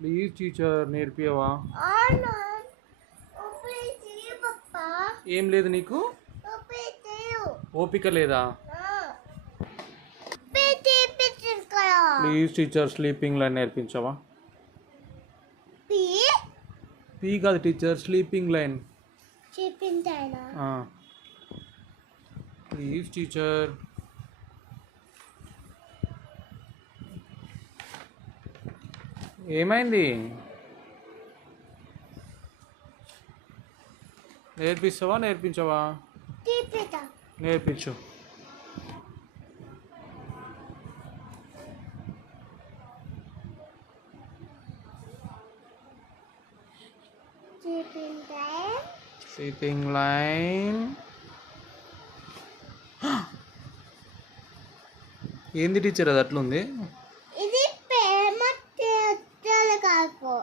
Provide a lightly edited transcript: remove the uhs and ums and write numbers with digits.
Please teacher నేర్పియవా? ఏం లేదు నీకు? ఓపిక లేదా? ప్లీజ్ టీచర్ స్లీపింగ్ లైన్ నేర్పించవా? పీ కాదు teacher, sleeping line. Please teacher. ఏమైంది? నేర్పిస్తావా నేర్పించవా? నేర్పించు. Sleeping line. ఏంది టీచర్ అది అట్లుంది? ఇది ప్రేమ కాదు.